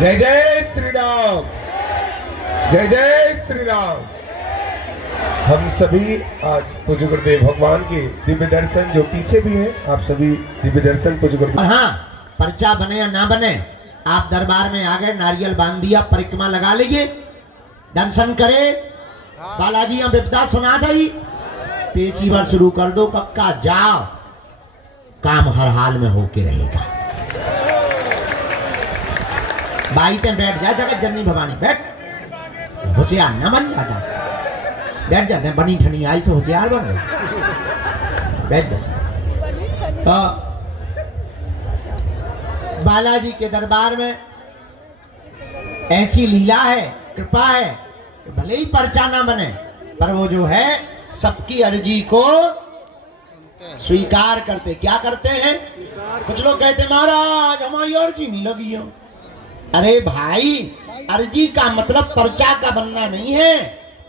जय जय श्री राम, जय जय श्री राम। हम सभी आज पूज्य गुरुदेव भगवान के दिव्य दर्शन, जो पीछे भी है, आप सभी दिव्य दर्शन पूज्य गुरुदेव। हाँ, पर्चा बने या ना बने, आप दरबार में आ गए, नारियल बांध दिया, परिक्रमा लगा लीजिए, दर्शन करे, बालाजी विपदा सुना दी, पेशीवर शुरू कर दो, पक्का जाओ, काम हर हाल में होके रहेगा। बाईते बैठ जा, जगत जननी भवानी बैठ, होशियार न बन जाता, बैठ जाते, बनी ठनी आई से होशियार बन गए, बैठ जा। तो बालाजी के दरबार में ऐसी लीला है, कृपा है, भले ही पर्चा ना बने, पर वो जो है सबकी अर्जी को स्वीकार करते। क्या करते हैं? कुछ लोग कहते महाराज हमारी अर्जी नहीं लगी हो। अरे भाई, अर्जी का मतलब पर्चा का बनना नहीं है,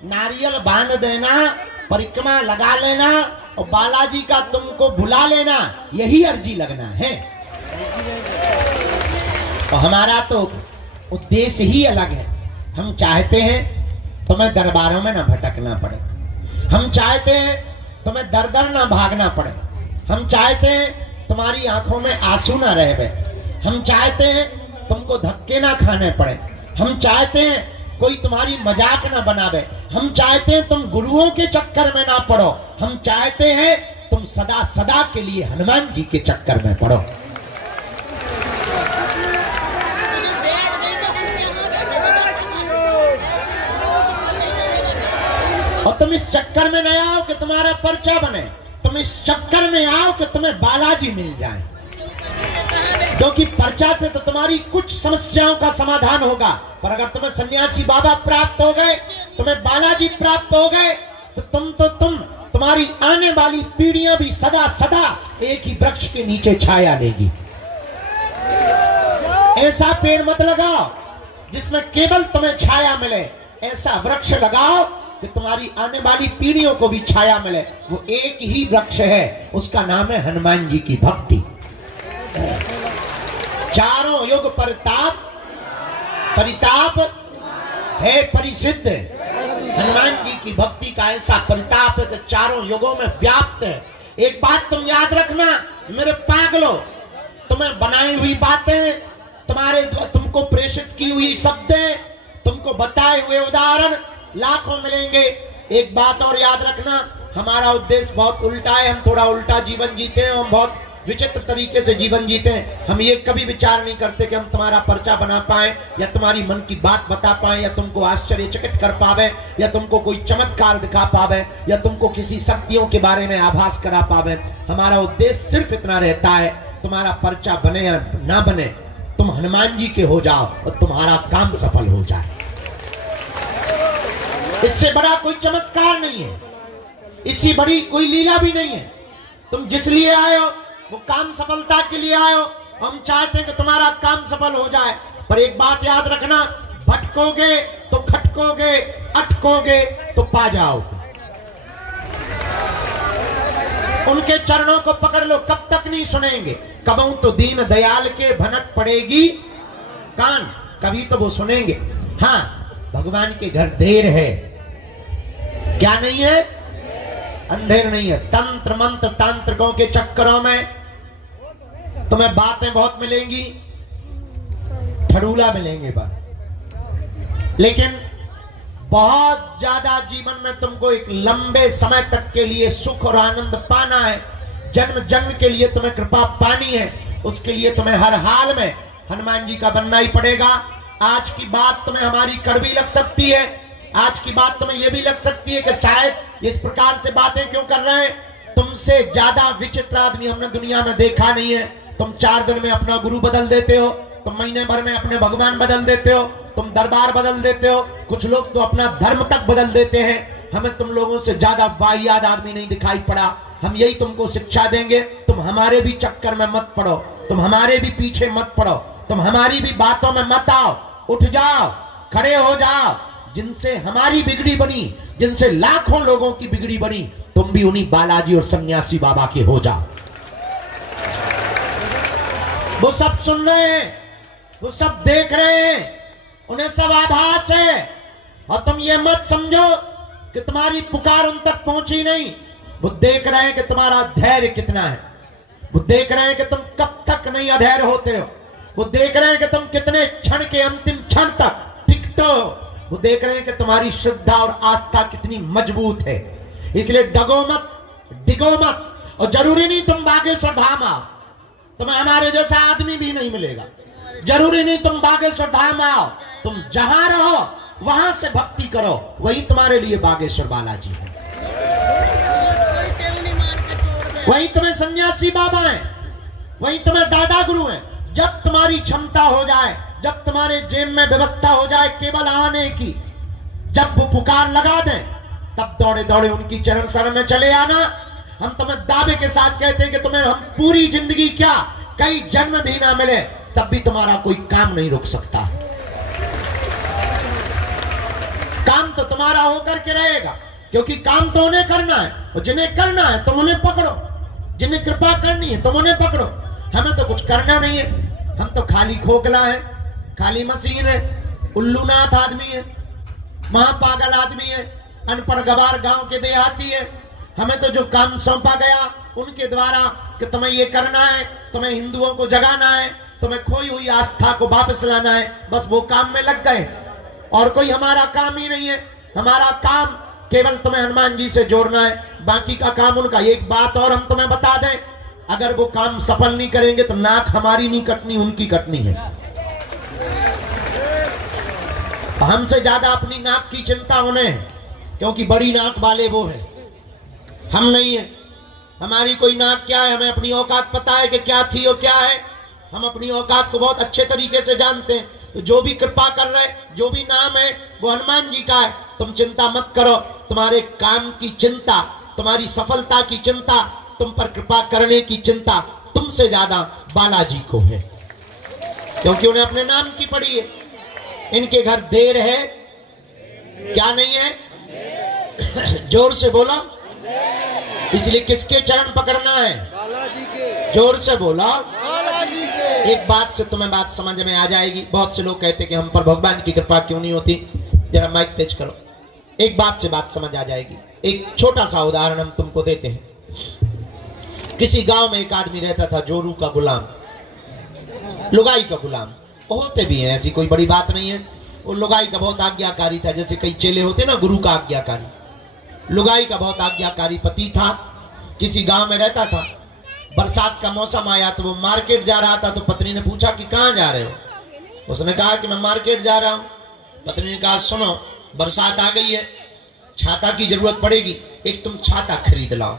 नारियल बांध देना, परिक्रमा लगा लेना और बालाजी का तुमको बुला लेना, यही अर्जी लगना है। तो हमारा तो उद्देश्य ही अलग है। हम चाहते हैं तुम्हें दरबारों में ना भटकना पड़े, हम चाहते हैं तुम्हें दर दर ना भागना पड़े, हम चाहते हैं तुम्हारी आंखों में आंसू ना रहे, हम चाहते हैं तुमको धक्के ना खाने पड़े, हम चाहते हैं कोई तुम्हारी मजाक ना बनावे, हम चाहते हैं तुम गुरुओं के चक्कर में ना पड़ो, हम चाहते हैं तुम सदा सदा के लिए हनुमान जी के चक्कर में पड़ो। और तुम इस चक्कर में न आओ कि तुम्हारा पर्चा बने, तुम इस चक्कर में आओ कि तुम्हें बालाजी मिल जाए, क्योंकि पर्चा से तो तुम्हारी कुछ समस्याओं का समाधान होगा, पर अगर तुम्हें सन्यासी बाबा प्राप्त हो गए, तुम्हें बालाजी प्राप्त हो गए, तो तुम्हारी आने वाली पीढ़ियां भी सदा सदा एक ही वृक्ष के नीचे छाया लेगी। ऐसा पेड़ मत लगाओ जिसमें केवल तुम्हें छाया मिले, ऐसा वृक्ष लगाओ कि तुम्हारी आने वाली पीढ़ियों को भी छाया मिले। वो एक ही वृक्ष है, उसका नाम है हनुमान जी की भक्ति। चारों युग परिताप है परिसिद्ध, हनुमान जी की भक्ति का ऐसा परिताप है कि चारों युगों में व्याप्त है। एक बात तुम याद रखना मेरे पागलों, तुम्हें बनाई हुई बातें, तुमको प्रेषित की हुई शब्दें, तुमको बताए हुए उदाहरण लाखों मिलेंगे। एक बात और याद रखना, हमारा उद्देश्य बहुत उल्टा है, हम थोड़ा उल्टा जीवन जीते हैं, हम बहुत विचित्र तरीके से जीवन जीते हैं। हम ये कभी विचार नहीं करते कि हम तुम्हारा पर्चा बना पाए, या तुम्हारी मन की बात बता पाए, या तुमको आश्चर्यचकित कर पावे, या तुमको कोई चमत्कार दिखा पावे, या तुमको किसी शक्तियों के बारे में आभास करा पावे। हमारा उद्देश्य सिर्फ इतना रहता है, तुम्हारा पर्चा बने या ना बने, तुम हनुमान जी के हो जाओ और तुम्हारा काम सफल हो जाए। इससे बड़ा कोई चमत्कार नहीं है, इससे बड़ी कोई लीला भी नहीं है। तुम जिस लिए आए हो वो काम सफलता के लिए आए हो, हम चाहते हैं कि तुम्हारा काम सफल हो जाए। पर एक बात याद रखना, भटकोगे तो खटकोगे, अटकोगे तो पा जाओगे। उनके चरणों को पकड़ लो, कब तक नहीं सुनेंगे? कबहू तो दीन दयाल के भनक पड़ेगी कान, कभी तो वो सुनेंगे। हाँ, भगवान के घर देर है, क्या नहीं है? अंधेर नहीं है। तंत्र मंत्र तांत्रिकों के चक्करों में तुम्हें बातें बहुत मिलेंगी, ठड़ूला मिलेंगे बात, लेकिन बहुत ज्यादा जीवन में तुमको एक लंबे समय तक के लिए सुख और आनंद पाना है, जन्म जन्म के लिए तुम्हें कृपा पानी है, उसके लिए तुम्हें हर हाल में हनुमान जी का बनना ही पड़ेगा। आज की बात तुम्हें हमारी कड़वी लग सकती है, आज की बात तुम्हें यह भी लग सकती है कि शायद इस प्रकार से बातें क्यों कर रहे हैं। तुमसे ज्यादा विचित्र आदमी हमने दुनिया में देखा नहीं है। तुम 4 दिन में अपना गुरु बदल देते हो, तुम महीने भर में अपने भगवान बदल देते हो, तुम दरबार बदल देते हो, कुछ लोग तो अपना धर्म तक बदल देते हैं। हमें तुम लोगों से ज्यादा वाहियात आदमी नहीं दिखाई पड़ा। हम यही तुमको शिक्षा देंगे, तुम हमारे भी चक्कर में मत पड़ो, तुम हमारे भी पीछे मत पड़ो, तुम हमारी भी बातों में मत आओ। उठ जाओ, खड़े हो जाओ। जिनसे हमारी बिगड़ी बनी, जिनसे लाखों लोगों की बिगड़ी बनी, तुम भी उन्हीं बालाजी और सन्यासी बाबा के हो जाओ। वो सब सुन रहे हैं, वो सब देख रहे हैं, उन्हें सब आभास है। और तुम ये मत समझो कि तुम्हारी पुकार उन तक पहुंची नहीं। वो देख रहे हैं कि तुम्हारा धैर्य कितना है। वो देख रहे हैं कि तुम कब तक नहीं अधैर्य होते हो। वो देख रहे हैं कि तुम कितने क्षण के अंतिम क्षण तक टिकते हो। वो देख रहे हैं कि तुम्हारी श्रद्धा और आस्था कितनी मजबूत है। इसलिए डगो मत, डिगो मत। और जरूरी नहीं तुम बागेश्वर धाम आओ, तुम्हें हमारे जैसा आदमी भी नहीं मिलेगा। जरूरी नहीं तुम बागेश्वर धाम आओ, तुम जहां रहो वहां से भक्ति करो, वही तुम्हारे लिए बागेश्वर बालाजी है। वही तुम्हें सन्यासी बाबा है, वही तुम्हें दादा गुरु है। जब तुम्हारी क्षमता हो जाए, जब तुम्हारे जेब में व्यवस्था हो जाए केवल आने की, जब वो पुकार लगा दें, तब दौड़े दौड़े उनकी चरण शरण में चले आना। हम तुम्हें दावे के साथ कहते हैं कि तुम्हें हम पूरी जिंदगी क्या, कई जन्म भी ना मिले, तब भी तुम्हारा कोई काम नहीं रुक सकता। काम तो तुम्हारा होकर के रहेगा, क्योंकि काम तो उन्हें करना है। और जिन्हें करना है तुम उन्हें पकड़ो, जिन्हें कृपा करनी है तुम उन्हें पकड़ो। हमें तो कुछ करना नहीं है, हम तो खाली खोखला है, खाली मशीन है, उल्लूनाथ आदमी है, महापागल आदमी है, अनपढ़ गवार गांव के देहाती है। हमें तो जो काम सौंपा गया उनके द्वारा कि तुम्हें ये करना है, तुम्हें हिंदुओं को जगाना है, तुम्हें खोई हुई आस्था को वापस लाना है, बस वो काम में लग गए। और कोई हमारा काम ही नहीं है। हमारा काम केवल तुम्हें हनुमान जी से जोड़ना है, बाकी का काम उनका। एक बात और हम तुम्हें बता दें, अगर वो काम सफल नहीं करेंगे तो नाक हमारी नहीं कटनी, उनकी कटनी है। हमसे ज्यादा अपनी नाक की चिंता उन्हें है, क्योंकि बड़ी नाक वाले वो है, हम नहीं है। हमारी कोई नाक क्या है, हमें अपनी औकात पता है कि क्या थी और क्या है। हम अपनी औकात को बहुत अच्छे तरीके से जानते हैं। तो जो भी कृपा कर रहे, जो भी नाम है वो हनुमान जी का है। तुम चिंता मत करो, तुम्हारे काम की चिंता, तुम्हारी सफलता की चिंता, तुम पर कृपा करने की चिंता तुमसे ज्यादा बालाजी को है, क्योंकि उन्हें अपने नाम की पड़ी है। इनके घर देर है, क्या नहीं है? जोर से बोलो। इसलिए किसके चरण पकड़ना है? बालाजी के। जोर से बोला। बालाजी के। एक बात से तुम्हें बात समझ में आ जाएगी। बहुत से लोग कहते कि हम पर भगवान की कृपा क्यों नहीं होती। जरा माइक तेज करो। एक बात से बात समझ आ जाएगी। एक छोटा सा उदाहरण हम तुमको देते हैं। किसी गांव में एक आदमी रहता था, जोरू का गुलाम, लुगाई का गुलाम। होते भी हैं, ऐसी कोई बड़ी बात नहीं है। वो लुगाई का बहुत आज्ञाकारी था, जैसे कई चेले होते ना गुरु का आज्ञाकारी। लुगाई का बहुत आज्ञाकारी पति था, किसी गांव में रहता था। बरसात का मौसम आया तो वो मार्केट जा रहा था। तो पत्नी ने पूछा कि कहाँ जा रहे हो? उसने कहा कि मैं मार्केट जा रहा हूँ। पत्नी ने कहा सुनो, बरसात आ गई है, छाता की जरूरत पड़ेगी, एक तुम छाता खरीद लाओ।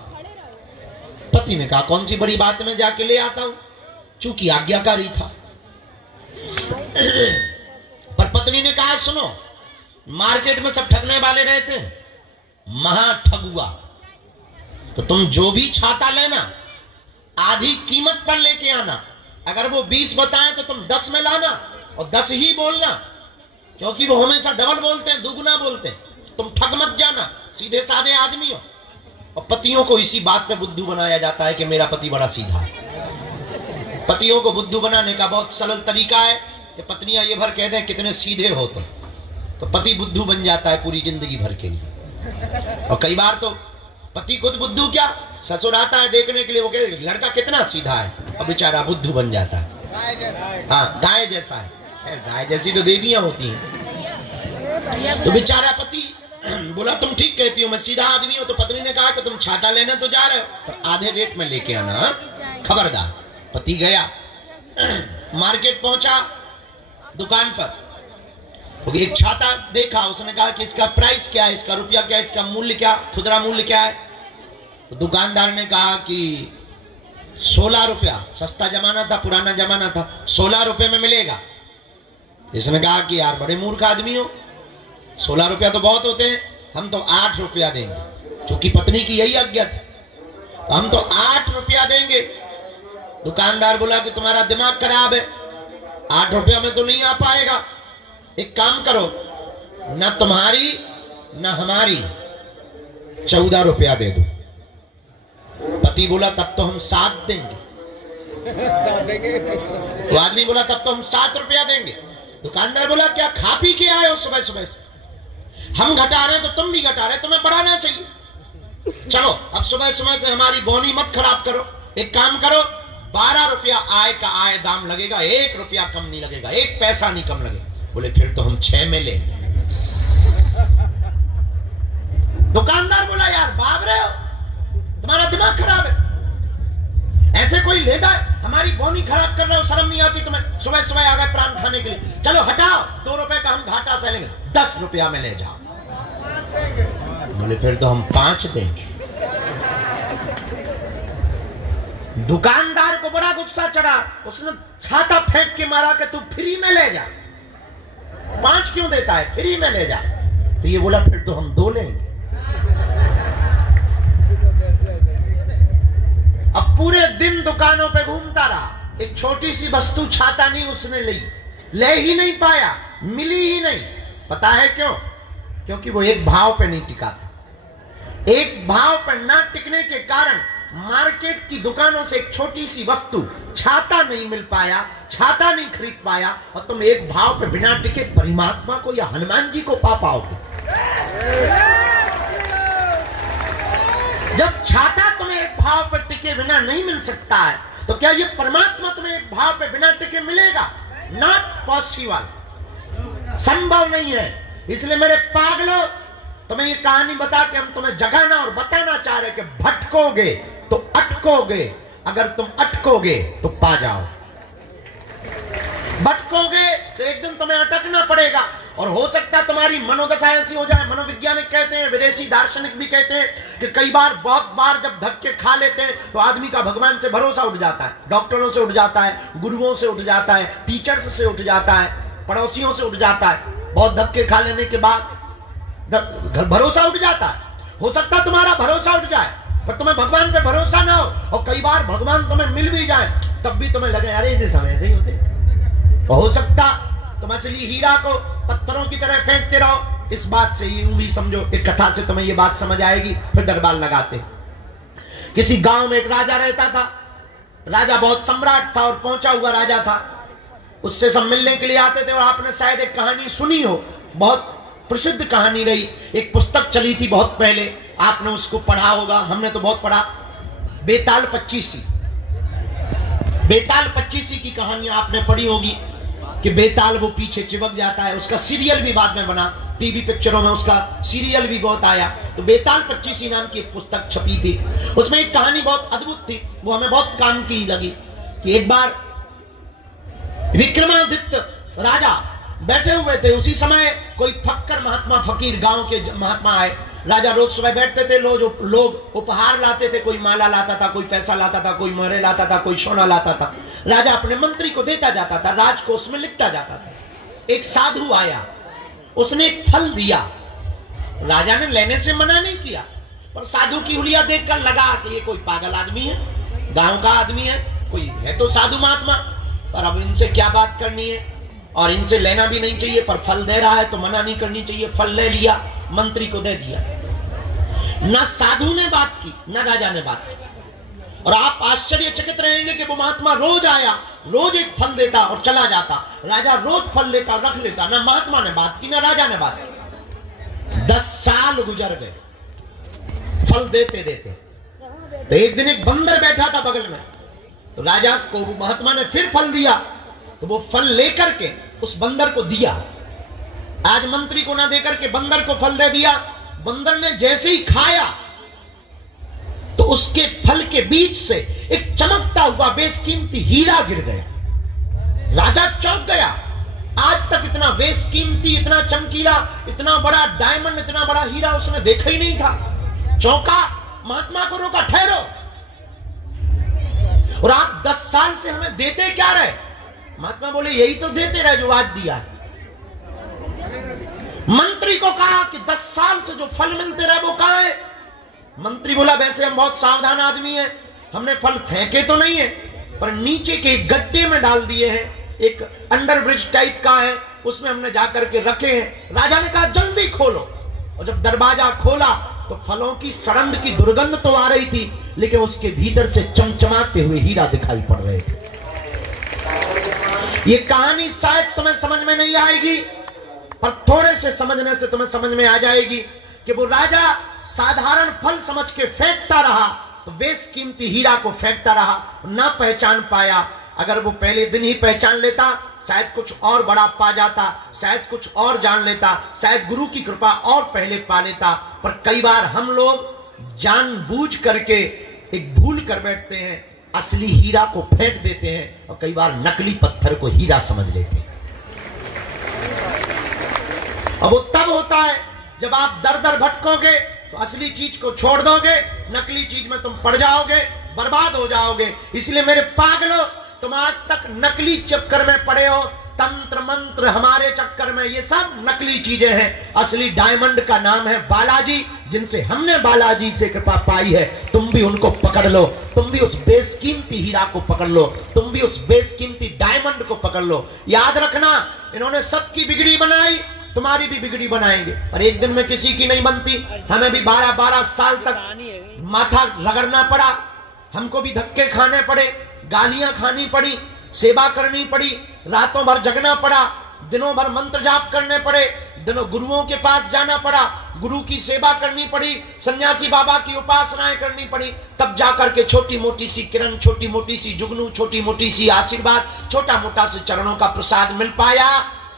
पति ने कहा कौन सी बड़ी बात, मैं जाके ले आता हूं, चूंकि आज्ञाकारी था। पर पत्नी ने कहा सुनो, मार्केट में सब ठगने वाले रहते हैं, महा ठगुआ, तो तुम जो भी छाता लेना आधी कीमत पर लेके आना। अगर वो 20 बताएं तो तुम 10 में लाना, और 10 ही बोलना, क्योंकि वो हमेशा डबल बोलते हैं, दुगुना बोलते हैं। तुम ठग मत जाना, सीधे साधे आदमी हो। और पतियों को इसी बात पे बुद्धू बनाया जाता है कि मेरा पति बड़ा सीधा है। पतियों को बुद्धू बनाने का बहुत सरल तरीका है कि पत्नियां ये भर कह दें कितने सीधे हो तुम, तो पति बुद्धू बन जाता है पूरी जिंदगी भर के लिए। और कई बार तो पति खुद बुद्धू, क्या ससुर आता है देखने के लिए, वो कहते लड़का कितना सीधा है, और बेचारा बुद्धू बन जाता है। हाँ, गाय जैसा है। गाय जैसी तो देवियां होती हैं। तो बेचारा पति बोला तुम ठीक कहती हो, मैं सीधा आदमी हूं। तो पत्नी ने कहा कि तुम छाता लेना तो जा रहे हो, पर आधे रेट में लेके आना, खबरदार। पति गया, मार्केट पहुंचा, दुकान पर तो एक छाता देखा। उसने कहा कि इसका प्राइस क्या है, इसका रुपया क्या है, इसका मूल्य क्या, खुदरा मूल्य क्या है? तो दुकानदार ने कहा कि 16 रुपया, सस्ता जमाना था, पुराना जमाना था, 16 रुपये में मिलेगा। इसने कहा कि यार बड़े मूर्ख आदमी हो, 16 रुपया तो बहुत होते हैं, हम तो 8 रुपया देंगे। चूंकि पत्नी की यही आज्ञा थी, तो हम तो 8 रुपया देंगे। दुकानदार बोला कि तुम्हारा दिमाग खराब है, 8 रुपया में तो नहीं आ पाएगा। एक काम करो, न तुम्हारी न हमारी 14 रुपया दे दो। पति बोला तब तो हम 7 देंगे। साथ देंगे। तो आदमी बोला तब तो हम 7 रुपया देंगे। दुकानदार बोला क्या खा पी के आए हो सुबह सुबह से? हम घटा रहे तो तुम भी घटा रहे, तुम्हें बढ़ाना चाहिए। चलो अब सुबह सुबह से हमारी बोनी मत खराब करो, एक काम करो 12 रुपया आय का आय दाम लगेगा, 1 रुपया कम नहीं लगेगा, 1 पैसा नहीं कम लगेगा। बोले फिर तो हम 6 में लेंगे। दुकानदार बोला यार भाग रहे हो, तुम्हारा दिमाग खराब है, ऐसे कोई लेता है? हमारी बोनी खराब कर रहे हो, शर्म नहीं आती तुम्हें? सुबह सुबह आ गए प्राण खाने के लिए, चलो हटाओ 2 रुपए का हम घाटा से लेंगे, 10 रुपया में ले जाओ। बोले फिर तो हम 5 देंगे। दुकानदार को बड़ा गुस्सा चढ़ा, उसने छाता फेंक के मारा कि तू फ्री में ले जा, 5 क्यों देता है, फ्री में ले जा। तो ये बोला फिर तो हम 2 लेंगे। अब पूरे दिन दुकानों पे घूमता रहा, एक छोटी सी वस्तु छाता नहीं उसने ली, ले ही नहीं पाया, मिली ही नहीं। पता है क्यों? क्योंकि वो एक भाव पे नहीं टिका था। एक भाव पर ना टिकने के कारण मार्केट की दुकानों से एक छोटी सी वस्तु छाता नहीं मिल पाया, छाता नहीं खरीद पाया, और तुम एक भाव पे बिना टिके परमात्मा को या हनुमान जी को पा पाओगे। जब छाता तुम्हें एक भाव पर टिके बिना नहीं मिल सकता है, तो क्या ये परमात्मा तुम्हें एक भाव पे बिना टिके मिलेगा? नॉट पॉसिबल, संभव नहीं है। इसलिए मेरे पागलों, तुम्हें ये कहानी बता के हम तुम्हें जगाना और बताना चाह रहे कि भटकोगे तो अटकोगे, अगर तुम अटकोगे तो पा जाओ। भटकोगे तो एक दिन तुम्हें अटकना पड़ेगा, और हो सकता है तुम्हारी मनोदशा ऐसी हो जाए। मनोवैज्ञानिक कहते हैं, विदेशी दार्शनिक भी कहते हैं कि कई बार, बहुत बार जब धक्के खा लेते हैं तो आदमी का भगवान से भरोसा उठ जाता है, डॉक्टरों से उठ जाता है, गुरुओं से उठ जाता है, टीचर्स से उठ जाता है, पड़ोसियों से उठ जाता है। बहुत धक्के खा लेने के बाद भरोसा उठ जाता है। हो सकता है तुम्हारा भरोसा उठ जाए, पर तुम्हें भगवान पे भरोसा ना हो, और कई बार भगवान तुम्हें मिल भी जाए तब भी तुम्हें लगे अरे इसे समय से ही होते। तो हो सकता तुम असली हीरा को पत्थरों की तरह फेंकते रहो। इस बात से यूं भी समझो, एक कथा से तुम्हें ये बात समझ आएगी, फिर दरबार लगाते। किसी गांव में एक राजा रहता था। राजा बहुत सम्राट था और पहुंचा हुआ राजा था। उससे सब मिलने के लिए आते थे। और आपने शायद एक कहानी सुनी हो, बहुत प्रसिद्ध कहानी रही, एक पुस्तक चली थी बहुत पहले, आपने उसको पढ़ा होगा, हमने तो बहुत पढ़ा, बेताल पच्चीसी। बेताल पच्चीसी की कहानी आपने पढ़ी होगी कि बेताल वो पीछे चिपक जाता है। उसका सीरियल भी बाद में बना, टीवी पिक्चरों में उसका सीरियल भी बहुत आया। तो बेताल पच्चीसी नाम की एक पुस्तक छपी थी। उसमें एक कहानी बहुत अद्भुत थी, वो हमें बहुत काम की लगी। कि एक बार विक्रमादित्य राजा बैठे हुए थे, उसी समय कोई फक्कर महात्मा, फकीर गांव के महात्मा आए। राजा रोज सुबह बैठते थे, लोग उपहार लाते थे, कोई माला लाता था, कोई पैसा लाता था, कोई मोहरे लाता था, कोई सोना लाता था। राजा अपने मंत्री को देता जाता था, राजकोष में लिखता जाता था। एक साधु आया, उसने एक फल दिया। राजा ने लेने से मना नहीं किया, पर साधु की हुलिया देखकर लगा कि ये कोई पागल आदमी है, गांव का आदमी है, कोई है तो साधु महात्मा, पर अब इनसे क्या बात करनी है, और इनसे लेना भी नहीं चाहिए, पर फल दे रहा है तो मना नहीं करनी चाहिए। फल ले लिया, मंत्री को दे दिया। न साधु ने बात की, न राजा ने बात की। और आप आश्चर्यचकित रहेंगे कि वो महात्मा रोज आया, रोज एक फल देता और चला जाता। राजा रोज फल लेता, रख लेता, न महात्मा ने बात की, न राजा ने बात की। 10 साल गुजर गए फल देते देते। तो एक दिन एक बंदर बैठा था बगल में, तो राजा को महात्मा ने फिर फल दिया, तो वो फल लेकर के उस बंदर को दिया। आज मंत्री को ना देकर के बंदर को फल दे दिया। बंदर ने जैसे ही खाया तो उसके फल के बीच से एक चमकता हुआ बेशकीमती हीरा गिर गया। राजा चौंक गया, आज तक इतना बेशकीमती, इतना चमकीला, इतना बड़ा डायमंड, इतना बड़ा हीरा उसने देखा ही नहीं था। चौंका, महात्मा को रोका, ठहरो, और आप 10 साल से हमें देते क्या रहे? महात्मा बोले यही तो देते रहे जो आज दिया है। मंत्री को कहा कि 10 साल से जो फल मिलते रहे वो कहां है? मंत्री बोला वैसे हम बहुत सावधान आदमी हैं, हमने फल फेंके तो नहीं है, पर नीचे के गड्ढे में डाल दिए हैं, एक अंडरब्रिज टाइप का है, उसमें हमने जाकर के रखे हैं। राजा ने कहा जल्दी खोलो, और जब दरवाजा खोला तो फलों की सड़ंद की दुर्गंध तो आ रही थी, लेकिन उसके भीतर से चमचमाते हुए हीरा दिखाई पड़ रहे थे। ये कहानी शायद तुम्हें समझ में नहीं आएगी, पर थोड़े से समझने से तुम्हें समझ में आ जाएगी कि वो राजा साधारण फल समझ के फेंकता रहा, तो बेशकीमती हीरा को फेंकता रहा, ना पहचान पाया। अगर वो पहले दिन ही पहचान लेता, शायद कुछ और बड़ा पा जाता, शायद कुछ और जान लेता, शायद गुरु की कृपा और पहले पा लेता। पर कई बार हम लोग जानबूझ करके एक भूल कर बैठते हैं, असली हीरा को फेंक देते हैं और कई बार नकली पत्थर को हीरा समझ लेते हैं। अब वो तब होता है जब आप दर दर भटकोगे तो असली चीज को छोड़ दोगे, नकली चीज में तुम पड़ जाओगे, बर्बाद हो जाओगे। इसलिए मेरे पागलों, तुम आज तक नकली चक्कर में पड़े हो, तंत्र मंत्र हमारे चक्कर में, ये सब नकली चीजें हैं। असली डायमंड का नाम है बालाजी, जिनसे हमने बालाजी से कृपा पाई है। तुम भी उनको पकड़ लो, तुम भी उस बेशकीमती हीरा को पकड़ लो, तुम भी उस बेशकीमती डायमंड को पकड़ लो। याद रखना, इन्होंने सबकी बिगड़ी बनाई, तुम्हारी भी बिगड़ी बनाएंगे, और एक दिन में किसी की नहीं बनती। हमें भी 12-12 साल तक माथा रगड़ना पड़ा, हमको भी धक्के खाने पड़े, गालियां खानी पड़ी, सेवा करनी पड़ी, रातों भर जगना पड़ा, दिनों भर मंत्र जाप करने पड़े, दिनों गुरुओं के पास जाना पड़ा, गुरु की सेवा करनी पड़ी, सन्यासी बाबा की उपासनाएं करनी पड़ी, तब जाकर के छोटी मोटी सी किरण, छोटी मोटी सी जुगनू, छोटी मोटी सी आशीर्वाद, छोटा मोटा से चरणों का प्रसाद मिल पाया।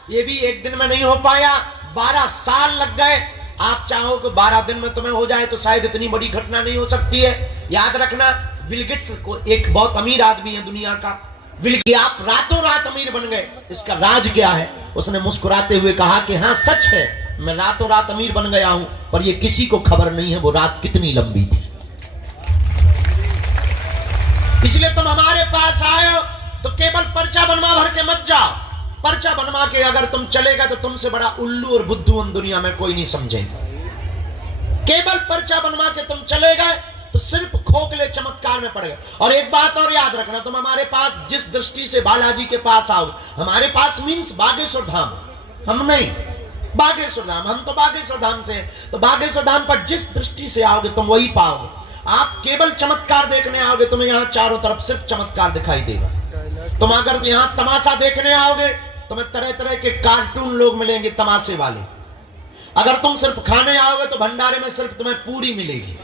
ये भी एक दिन में नहीं हो पाया, 12 साल लग गए। आप चाहो कि 12 दिन में तुम्हें हो जाए तो शायद इतनी बड़ी घटना नहीं हो सकती है। याद रखना, बिल गेट्स को एक बहुत अमीर आदमी है दुनिया का, बिल गेट्स आप रातों रात अमीर बन गए, इसका राज क्या है? उसने मुस्कुराते हुए कहा कि हाँ सच है, मैं रातों रात अमीर बन गया हूं, पर ये किसी को खबर नहीं है वो रात कितनी लंबी थी। इसलिए तुम हमारे पास आए हो तो केवल पर्चा बनवा भर के मत जाओ। पर्चा बनवा के अगर तुम चलेगा तो तुमसे बड़ा उल्लू और बुद्धू हम दुनिया में कोई नहीं समझेगा। केवल पर्चा बनवा के तुम चले गए तो सिर्फ खोखले चमत्कार में पड़ गए। और एक बात और याद रखना, तुम हमारे पास जिस दृष्टि से बालाजी के पास आओ, हमारे पास मीन्स बागेश्वर धाम, हम नहीं बागेश्वर धाम, हम तो बागेश्वर धाम से हैं। तो बागेश्वर धाम पर जिस दृष्टि से आओगे तुम वही पाओगे। आप केवल चमत्कार देखने आओगे, तुम्हें यहाँ चारों तरफ सिर्फ चमत्कार दिखाई देगा। तुम अगर यहाँ तमाशा देखने आओगे, तुम्हें तरह तरह के कार्टून लोग मिलेंगे तमाशे वाले। अगर तुम सिर्फ खाने आओगे तो भंडारे में सिर्फ तुम्हें पूरी मिलेगी।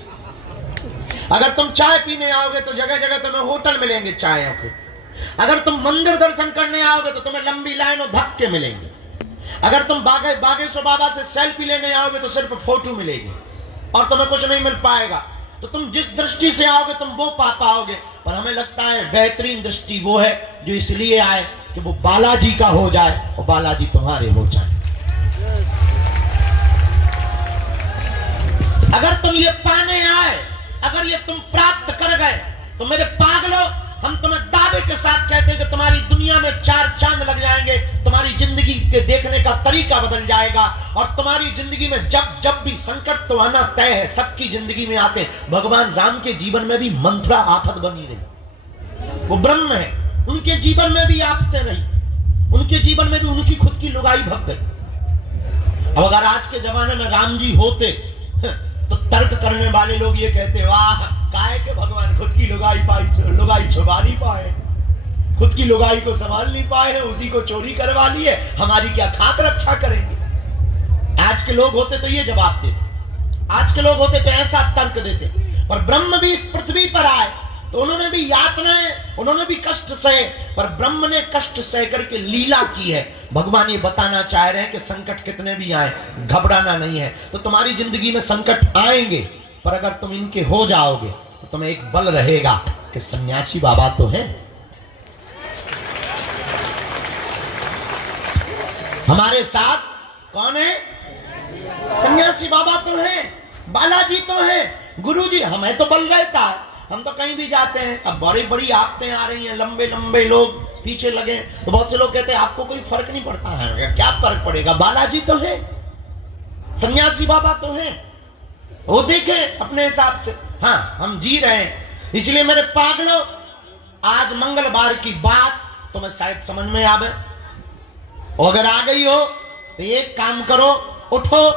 अगर तुम चाय पीने आओगे तो जगह जगह तुम्हें होटल मिलेंगे चाय के। अगर तुम मंदिर दर्शन करने आओगे तो तुम्हें लंबी लाइन और धक्के मिलेंगे। अगर तुम बागेश्वर बाबा से सेल्फी लेने आओगे तो सिर्फ फोटो मिलेगी और तुम्हें कुछ नहीं मिल पाएगा। तो तुम जिस दृष्टि से आओगे तुम वो पा पाओगे। पर हमें लगता है बेहतरीन दृष्टि वो है जो इसलिए आए कि वो बालाजी का हो जाए और बालाजी तुम्हारे हो जाए। अगर तुम ये पाने आए, अगर ये तुम प्राप्त कर गए, तो मेरे पागलों, हम तुम्हें दावे के साथ कहते हैं कि तुम्हारी दुनिया में 4 चांद लग जाएंगे, तुम्हारी जिंदगी के देखने का तरीका बदल जाएगा। और तुम्हारी जिंदगी में जब जब भी संकट तो आना तय है, सबकी जिंदगी में आते हैं। भगवान राम के जीवन में भी मंथरा आफत बनी रही, वो ब्रह्म है, उनके जीवन में भी आफतें रही, उनके जीवन में भी उनकी खुद की लुगाई भग गई। अब अगर आज के जमाने में राम जी होते तो तर्क करने वाले लोग ये कहते, वाह काहे के भगवान खुद की लुगाई छुपा नहीं पाए, खुद की लुगाई को संभाल नहीं पाए हैं, उसी को चोरी करवा लिए, हमारी क्या खाक रक्षा करेंगे। आज के लोग होते तो ये जवाब देते, आज के लोग होते तो ऐसा तर्क देते। पर ब्रह्म भी इस पृथ्वी पर आए तो उन्होंने भी यातनाएं, उन्होंने भी कष्ट सहे, पर ब्रह्म ने कष्ट सह करके लीला की है। भगवान ये बताना चाह रहे हैं कि संकट कितने भी आए घबराना नहीं है। तो तुम्हारी जिंदगी में संकट आएंगे, पर अगर तुम इनके हो जाओगे तो तुम्हें एक बल रहेगा कि सन्यासी बाबा तो हैं, हमारे साथ कौन है? सन्यासी बाबा तो हैं, बालाजी तो हैं, गुरुजी। हमें तो बल रहता है, हम तो कहीं भी जाते हैं। अब बड़ी बड़ी आपतें आ रही हैं, लंबे लंबे लोग पीछे लगे, तो बहुत से लोग कहते हैं आपको कोई फर्क नहीं पड़ता है। क्या फर्क पड़ेगा, बालाजी तो है, सन्यासी बाबा तो है, वो देखे अपने हिसाब से। हाँ, हम जी रहे हैं। इसलिए मेरे पागलों, आज मंगलवार की बात तुम्हें शायद समझ में आवे, और अगर आ गई हो तो एक काम करो, उठो,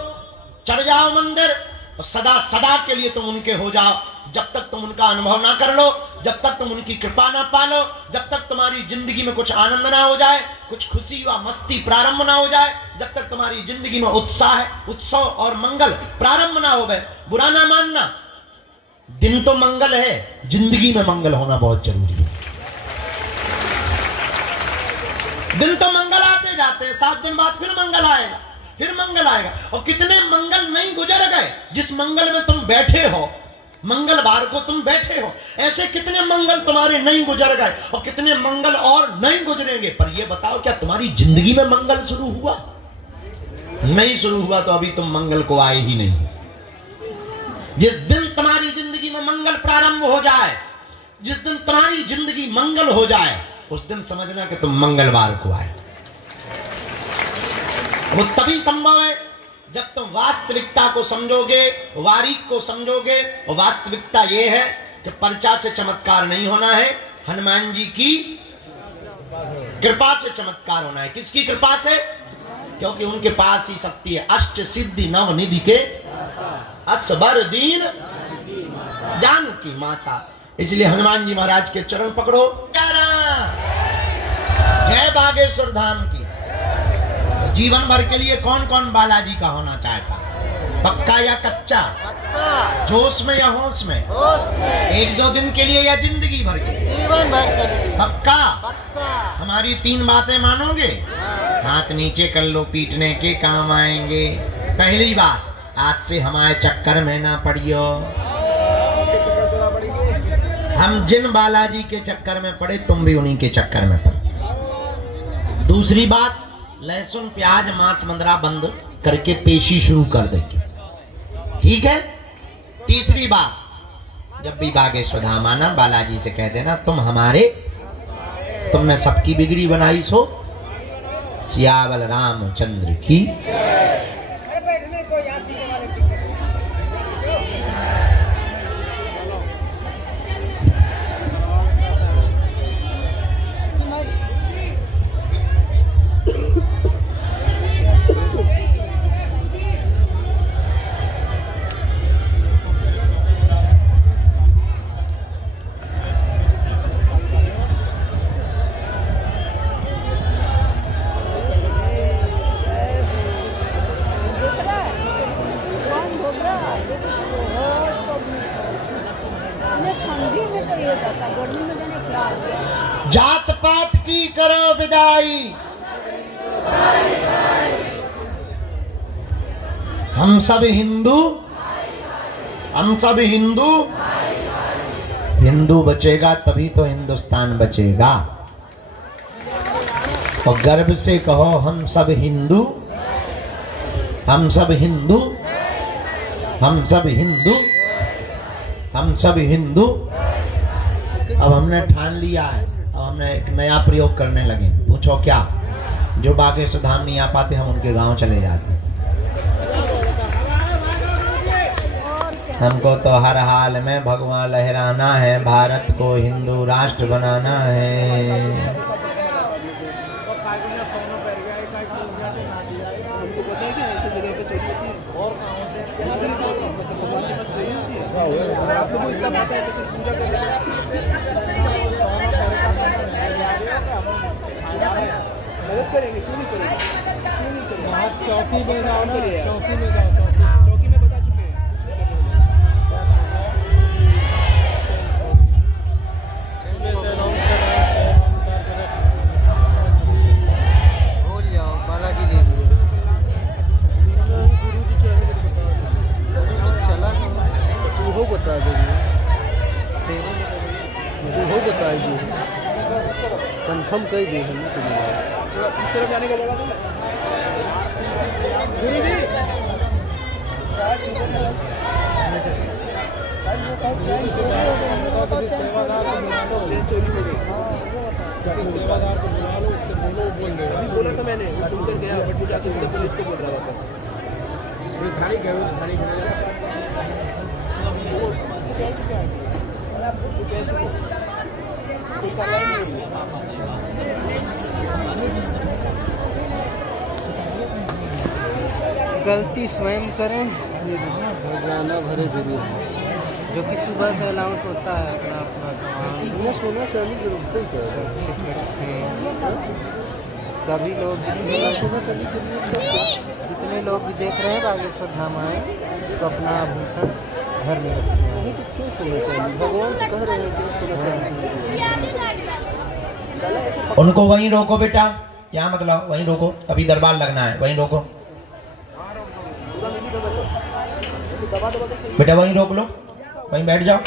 चढ़ जाओ मंदिर, और सदा सदा के लिए तुम उनके हो जाओ। जब तक तुम उनका अनुभव ना कर लो, जब तक तुम उनकी कृपा ना पालो, जब तक तुम्हारी जिंदगी में कुछ आनंद ना हो जाए, कुछ खुशी व मस्ती प्रारंभ ना हो जाए, जब तक तुम्हारी जिंदगी में उत्साह, उत्सव और मंगल प्रारंभ ना हो गए, बुरा ना मानना, दिन तो मंगल है, जिंदगी में मंगल होना बहुत जरूरी है। दिन तो मंगल आते जाते हैं, 7 दिन बाद फिर मंगल आएगा, फिर मंगल आएगा। और कितने मंगल नहीं गुजर गए, जिस मंगल में तुम बैठे हो, मंगलवार को तुम बैठे हो, ऐसे कितने मंगल तुम्हारे नहीं गुजर गए और कितने मंगल और नहीं गुजरेंगे। पर ये बताओ, क्या तुम्हारी जिंदगी में मंगल शुरू हुआ? नहीं शुरू हुआ तो अभी तुम मंगल को आए ही नहीं। जिस दिन तुम्हारी जिंदगी में मंगल प्रारंभ हो जाए, जिस दिन तुम्हारी जिंदगी मंगल हो जाए, उस दिन समझना कि तुम मंगलवार को आए। वो तभी संभव है जब तुम वास्तविकता को समझोगे, वारीक को समझोगे। और वास्तविकता यह है कि पर्चा से चमत्कार नहीं होना है, हनुमान जी की कृपा से चमत्कार होना है। किसकी कृपा से? क्योंकि उनके पास ही शक्ति है। अष्ट सिद्धि नव निधि के असबर दीन जानकी माता। इसलिए हनुमान जी महाराज के चरण पकड़ो। जय बागेश्वर धाम की। जीवन भर के लिए कौन कौन बालाजी का होना चाहता? पक्का या कच्चा? पक्का। जोश में या होश में? होश में। 1-2 दिन के लिए या जिंदगी भर के लिए? जीवन भर के लिए। पक्का? पक्का। हमारी 3 बातें मानोगे? हाथ नीचे कर लो, पीटने के काम आएंगे। पहली बात, आज से हमारे चक्कर में ना पड़ियो। हम जिन बालाजी के चक्कर में पड़े, तुम भी उन्हीं के चक्कर में पड़े। दूसरी बात, लहसुन प्याज मांस मंदरा बंद करके पेशी शुरू कर देंगे, ठीक है? तीसरी बात, जब भी बागेश्वर धाम आना, बालाजी से कह देना, तुम हमारे, तुमने सबकी बिगड़ी बनाई सो सियावल रामचंद्र की। जात पात की करो विदाई, हम सब हिंदू, हम सब हिंदू। हिंदू बचेगा तभी तो हिंदुस्तान बचेगा। और गर्व से कहो, हम सब हिंदू, हम सब हिंदू, हम सब हिंदू, हम सब हिंदू। अब हमने ठान लिया है, अब हमने एक नया प्रयोग करने लगे। पूछो क्या? जो बागेश्वर धाम नहीं आ पाते, हम उनके गांव चले जाते। हमको तो हर हाल में भगवान लहराना है, भारत को हिंदू राष्ट्र बनाना है। आप लोगों को इतना पता है तो फिर पूजा करने मदद करेंगे, क्यों नहीं करेंगे? क्यों नहीं करेंगे? चौकी में जाओ ना, चौकी में जाओ, चौकी में बता चुके हैं। भूल जाओ, बालाजी ले लियो। गुरुजी चाहे चला हो बता देंगे, हो बताएगी, कंफर्म कर दी हमने तुम्हें। इस तरफ जाने का जगह बोला था मैंने, सुनकर गया, बट वो जाते सीधे पुलिस को बोल रहा वापस। थाने गए, थाने गलती स्वयं करें। जाना भरे जरूर है। जो कि सुबह से अलाउंस होता है अपना अपना सामान ये सोना चांदी जरूरत है सभी लोग जितने लोग भी देख रहे हैं बागेश्वर धाम आए तो अपना आभूषण घर में रखते हैं। क्यों सोना चांदी भगवान से कह रहे हैं कि सोना चांदी। उनको वहीं रोको बेटा, यहाँ मतलब वहीं रोको, अभी दरबार लगना है, वहीं रोको बेटा, वहीं रोक लो, वहीं बैठ जाओ।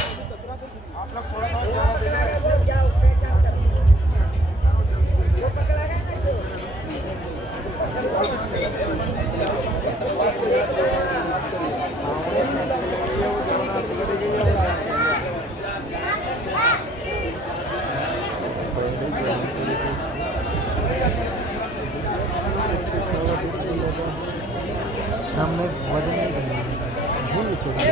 हमने वजन नहीं करना भूल चुके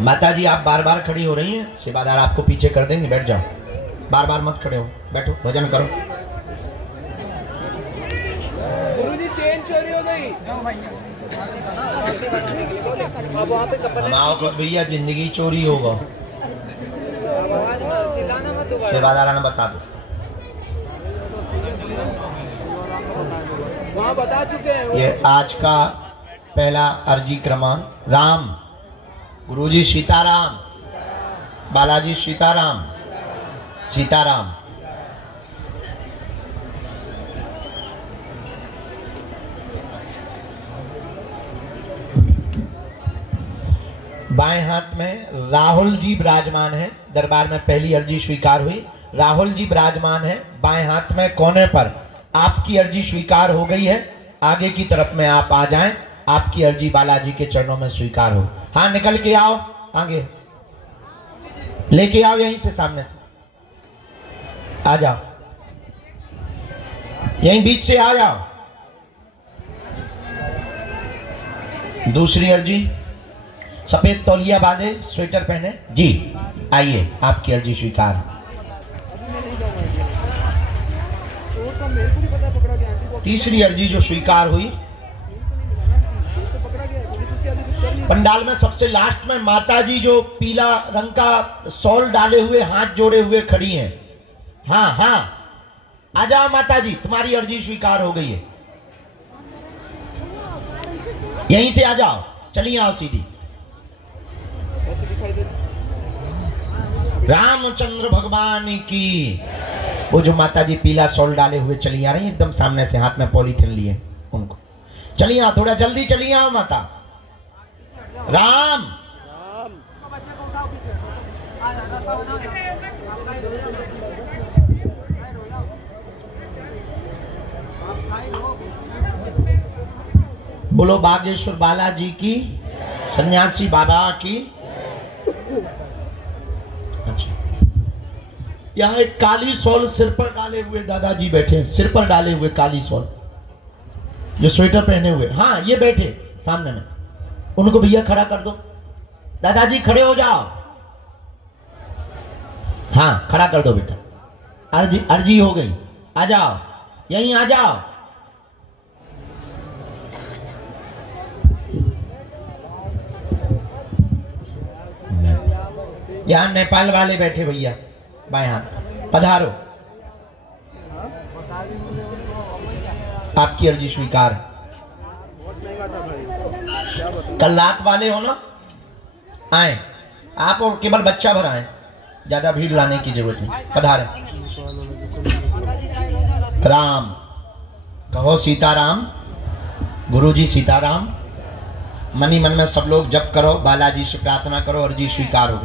माता जी आप बार बार खड़ी हो रही हैं, सेवादार आपको पीछे कर देंगे, बैठ जाओ, बार बार मत खड़े हो, बैठो भोजन करो। गुरुजी चेन चोरी हो गई। हम आओ तो भैया जिंदगी चोरी होगा, सेवादार ने बता दो। वहाँ बता चुके हैं। ये आज का पहला अर्जी क्रमांक। राम गुरुजी सीताराम, बालाजी सीताराम, सीताराम। बाएं हाथ में राहुल जी विराजमान है, दरबार में पहली अर्जी स्वीकार हुई, राहुल जी विराजमान है बाएं हाथ में कोने पर। आपकी अर्जी स्वीकार हो गई है, आगे की तरफ में आप आ जाएं, आपकी अर्जी बालाजी के चरणों में स्वीकार हो। हाँ निकल के आओ, आगे लेके आओ, यहीं से सामने से आ जाओ, यहीं बीच से आ जाओ। दूसरी अर्जी, सफेद तौलिया बांधे, स्वेटर पहने जी, आइए आपकी अर्जी स्वीकार। तीसरी अर्जी जो स्वीकार हुई, पंडाल में सबसे लास्ट में माता जी जो पीला रंग का शॉल डाले हुए हाथ जोड़े हुए खड़ी हैं। हाँ हाँ आ जाओ माता जी, तुम्हारी अर्जी स्वीकार हो गई है, यहीं से आ जाओ, चलिए आओ सीधी। रामचंद्र भगवान की, वो जो माता जी पीला शॉल डाले हुए चली आ रही है, एकदम सामने से हाथ में पॉलीथिन लिए उनको, चलिए आओ, थोड़ा जल्दी चलिए आओ माता। राम बोलो बागेश्वर बालाजी की, सन्यासी बाबा की। अच्छा, यहाँ एक काली शॉल सिर पर डाले हुए दादाजी बैठे, सिर पर डाले हुए काली शॉल, जो स्वेटर पहने हुए, हाँ ये बैठे सामने में, उनको भैया खड़ा कर दो, दादाजी खड़े हो जाओ, हाँ खड़ा कर दो बेटा, अर्जी अर्जी हो गई, आ जाओ, यहीं आ जाओ। यहाँ नेपाल वाले बैठे भैया, बाएं हाथ, पधारो, आपकी अर्जी स्वीकार। कल रात वाले हो ना, आए आप, और केवल बच्चा भर आए, ज्यादा भीड़ लाने की जरूरत नहीं, पधारे। राम कहो, सीताराम, गुरुजी सीताराम। मनी मन में सब लोग जप करो, बालाजी से प्रार्थना करो, अर्जी स्वीकार हो।